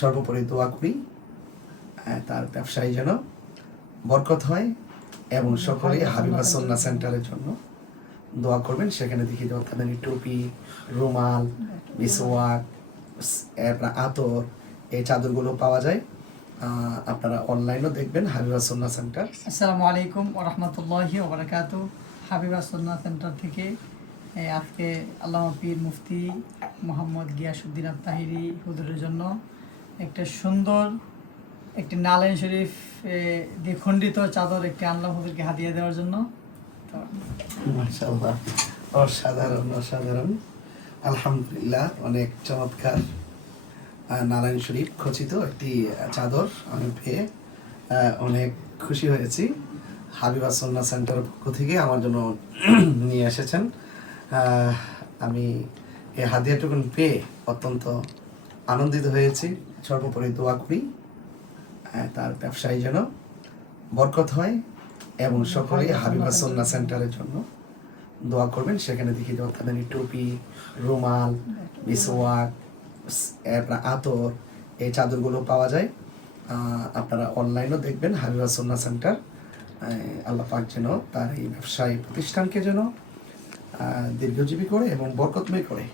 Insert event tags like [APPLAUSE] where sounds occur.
সর্বোপরি দোয়া করি তার ব্যবসায় যেন বরকত হয় এবং সকলে হাবিবা সন্না সেন্টারের জন্য দোয়া করবেন। সেখানে দেখি যে অত্যাধুনিক টুপি রুমাল মিসওয়াক আতর এই চাদরগুলো পাওয়া যায়। আপনারা অনলাইনও দেখবেন হাবিবা সন্না সেন্টার। আসসালামু আলাইকুম ওরহমতুল্লাহি ওবরাকাতু। হাবিবা সন্না সেন্টার থেকে আজকে আল্লাহ পীর মুফতি মোহাম্মদ গিয়াসুদ্দিন আত্মাহিরি হুজুরের জন্য একটা সুন্দর একটি নালাইন শরীফ এ, দিয়ে খণ্ডিত চাদর একটি আনলাম হুজুরকে হাতিয়ে দেওয়ার জন্য। অসাধারণ অসাধারণ। আলহামদুলিল্লাহ অনেক চমৎকার নারায়ণ শরীফ খচিত একটি চাদর আমি পেয়ে অনেক খুশি হয়েছি। হাবিবা সন্না সেন্টারের পক্ষ থেকে আমার জন্য [CLEARS THROAT] নিয়ে এসেছেন। আমি এই হাদিয়াটুকুন পেয়ে অত্যন্ত আনন্দিত হয়েছি। সর্বোপরি দোয়া করি তার ব্যবসায় যেন বরকত হয় এবং সকলে হাবিবা সন্না সেন্টারের জন্য দোয়া করবেন। সেখানে দেখি যে অত্যাধুনিক টুপি রুমাল মিসওয়াক আতর এই চাদরগুলো পাওয়া যায়। আপনারা অনলাইনও দেখবেন হাবিবা সন্না সেন্টার। আল্লাহ পাক যেন তার এই ব্যবসায়ী প্রতিষ্ঠানকে যেন দীর্ঘজীবী করে এবং বরকতময় করে।